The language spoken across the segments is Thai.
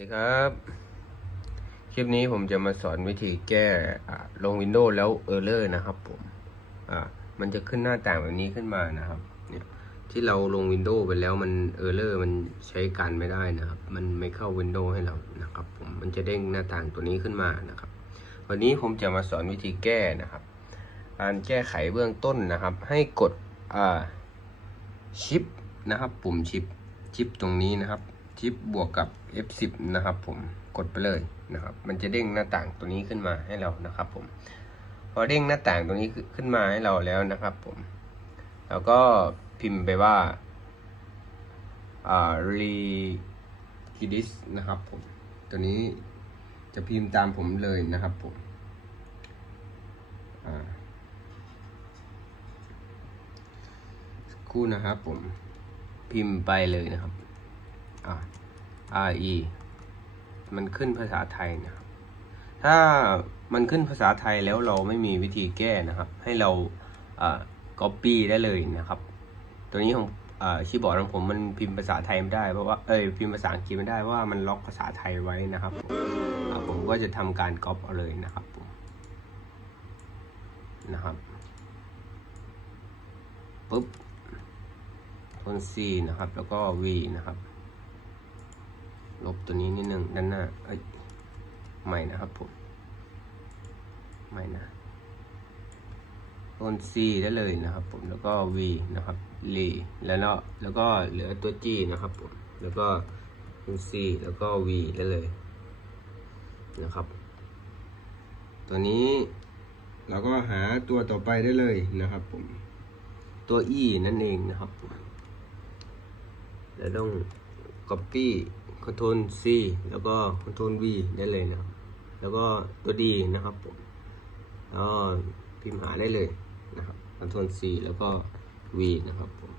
ดีครับ คลิปนี้ผมจะมาสอนวิธีแก้ลง Windows แล้วเออร์เลอร์นะครับผมอ่ามันจะขึ้นหน้าต่างแบบนี้ขึ้นมานะครับเนี่ยที่เราลง Windows ไปแล้วมันเออร์เลอร์มันใช้การไม่ได้นะครับ มันไม่เข้า Windows ให้เรานะครับผมมันจะเด้งหน้าต่างตัวนี้ขึ้นมานะครับ วันนี้ผมจะมาสอนวิธีแก้นะครับ การแก้ไขเบื้องต้นนะครับ ให้กดอ่าชิปนะครับ ปุ่มชิปชิปตรงนี้นะครับ ชิปบวกกับ F10 นะครับผมกดไปเลยนะครับ มันจะเด้งหน้าต่างตัวนี้ขึ้นมาให้เรานะครับผม พอเด้งหน้าต่างตรงนี้ขึ้นมาให้เราแล้วนะครับผมแล้วก็พิมพ์ไปว่าอ่า re kidis นะครับผม ตัวนี้จะพิมพ์ตามผมเลยนะครับผมคู่นะครับผมพิมพ์ไปเลยนะครับ อ่า R E มันขึ้นภาษาไทยนะครับ ถ้ามันขึ้นภาษาไทยแล้วเราไม่มีวิธีแก้นะครับ ให้เราอ่า copy ได้เลยนะครับ ตัวนี้ของอ่าคีย์บอร์ดของผมมันพิมพ์ภาษาไทยไม่ได้เพราะว่าเอ้ยพิมพ์ภาษาอังกฤษไม่ได้เพราะว่ามันล็อกภาษาไทยไว้นะครับผมก็จะทำการก๊อปเอาเลยนะครับผมนะครับปุ๊บทน C นะครับ แล้วก็ V นะครับ ลบตัวนี้นิดนึงด้านหน้า เอ้ย ใหม่นะครับผม ใหม่นะต้น C ได้เลยนะครับผม แล้วก็ V นะครับลีแล้วเนาะแล้วก็เหลือตัว G นะครับผม แล้วก็ต้น C แล้วก็ V ได้เลยนะครับ ตัวนี้เราก็หาตัวต่อไปได้เลยนะครับผม ตัว E นั่นเองนะครับผมแล้วต้อง copy Ctrl C แล้วก็ Ctrl V ได้เลยนะครับ แล้วก็ตัว D นะครับผมแล้วพิมพ์หาได้เลยนะครับ Ctrl C แล้วก็ V นะครับผม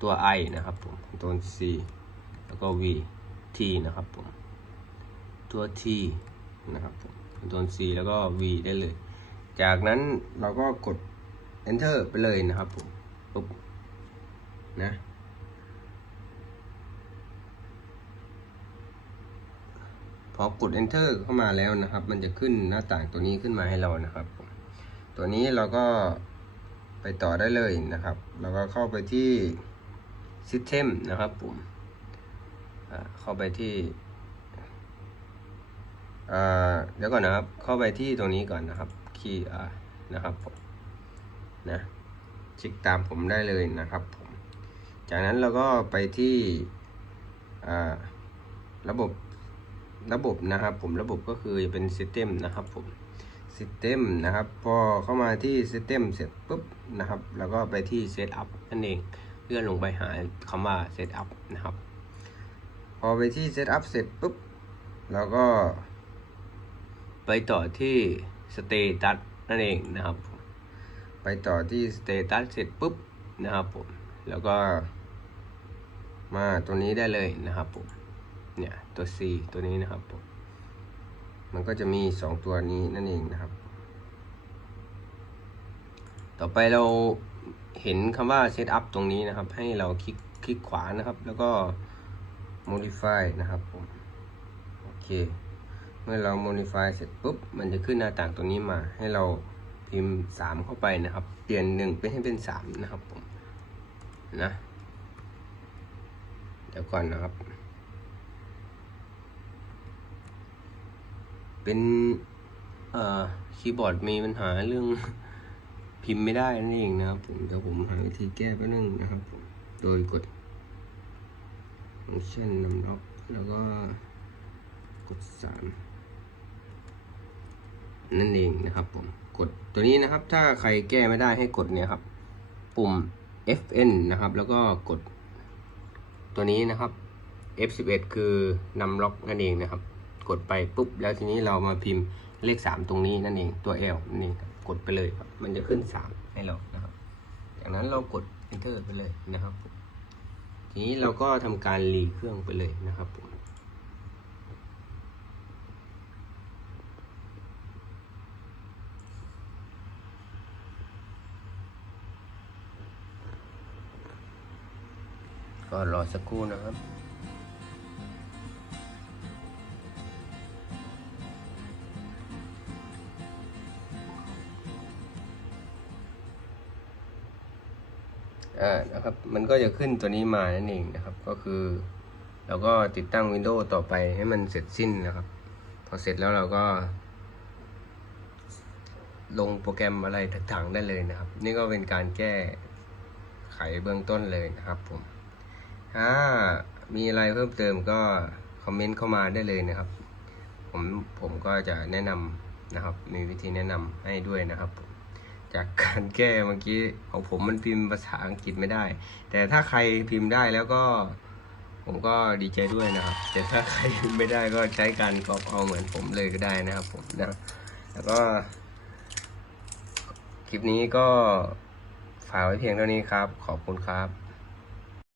ตัว I นะครับผม Ctrl C แล้วก็ V T นะครับผม ตัว T นะครับผม Ctrl C แล้วก็ V ได้เลย จากนั้นเราก็กด Enter ไปเลยนะครับผมปุ๊บนะ พ อ กด enter เข้ามาแล้วนะครับ มันจะขึ้นหน้าต่างตัวนี้ขึ้นมาให้เรานะครับผมตัวนี้เราก็ไปต่อได้เลยนะครับ เราก็เข้าไปที่ system นะครับผมอ่าเข้าไปที่เดี๋ยวก่อนนะครับ เข้าไปที่ตรงนี้ก่อนนะครับ คีย์อ่นะครับผมนะช็คตามผมได้เลยนะครับผม จากนั้นเราก็ไปที่ระบบ ระบบนะครับผมระบบก็คือเป็น System นะครับผม System นะครับ พอเข้ามาที่ System เสร็จปุ๊บนะครับ แล้วก็ไปที่ Setup นั่นเองเลื่อนลงไปหาคำว่า Setup นะครับ พอไปที่ Setup เสร็จปุ๊บแล้วก็ ไปต่อที่ Status นั่นเองนะครับผมไปต่อที่ Status เสร็จปุ๊บนะครับผมแล้วก็มาตัวนี้ได้เลยนะครับผม เนี่ยตัว C ตัวนี้นะครับผมมันก็จะมีสองตัวนี้นั่นเองนะครับ ต่อไปเราเห็นคำว่า setup ตรงนี้นะครับ ให้เราคลิกคลิกขวานะครับ แล้วก็ modify นะครับผมโอเค เมื่อเรา modify เสร็จปุ๊บ มันจะขึ้นหน้าต่างตรงนี้มา ให้เราพิมพ์ 3 เข้าไปนะครับ เปลี่ยน1เป็นให้เป็น 3 นะครับผมนะ เดี๋ยวก่อนนะครับ เป็นเอ่อคีย์บอร์ดมีปัญหาเรื่องพิมพ์ไม่ได้นั่นเองนะครับผมเดี๋ยวผมหาวิธีแก้แป๊บนึงนะครับผมโดยกดฟังก์ชันนำล็อกแล้วก็กดสามนั่นเองนะครับผมกดตัวนี้นะครับ ถ้าใครแก้ไม่ได้ให้กดเนี่ยครับ ปุ่ม Fn นะครับ แล้วก็กดตัวนี้นะครับ F11 คือนำล็อกนั่นเองนะครับ กดไปปุ๊บแล้วทีนี้เรามาพิมพ์เลข 3 ตรงนี้นั่นเองตัว L นั่นเองครับกดไปเลยครับมันจะขึ้น 3 ให้เรานะครับ จากนั้นเรากด Enter ไปเลยนะครับทีนี้เราก็ทำการรีเครื่องไปเลยนะครับผมก็รอสักครู่นะครับ อ่านะครับมันก็จะขึ้นตัวนี้มานั่นเองนะครับ ก็คือเราก็ติดตั้ง Windows ต่อไปให้มันเสร็จสิ้นนะครับ พอเสร็จแล้วเราก็ ลงโปรแกรมอะไรต่างได้เลยนะครับ นี่ก็เป็นการแก้ไขเบื้องต้นเลยนะครับผมถ้ามีอะไรเพิ่มเติมก็คอมเมนต์เข้ามาได้เลยนะครับ ผมผมก็จะแนะนำนะครับ มีวิธีแนะนำให้ด้วยนะครับผม จากการแก้เมื่อกี้ของผมมันพิมพ์ภาษาอังกฤษไม่ได้ แต่ถ้าใครพิมพ์ได้แล้วก็ ผมก็ดีใจด้วยนะครับ แต่ถ้าใครพิมพ์ไม่ได้ก็ใช้การกรอบเอาเหมือนผมเลยก็ได้นะครับผมนะแล้วก็ คลิปนี้ก็ฝากไว้เพียงเท่านี้ครับ ขอบคุณครับ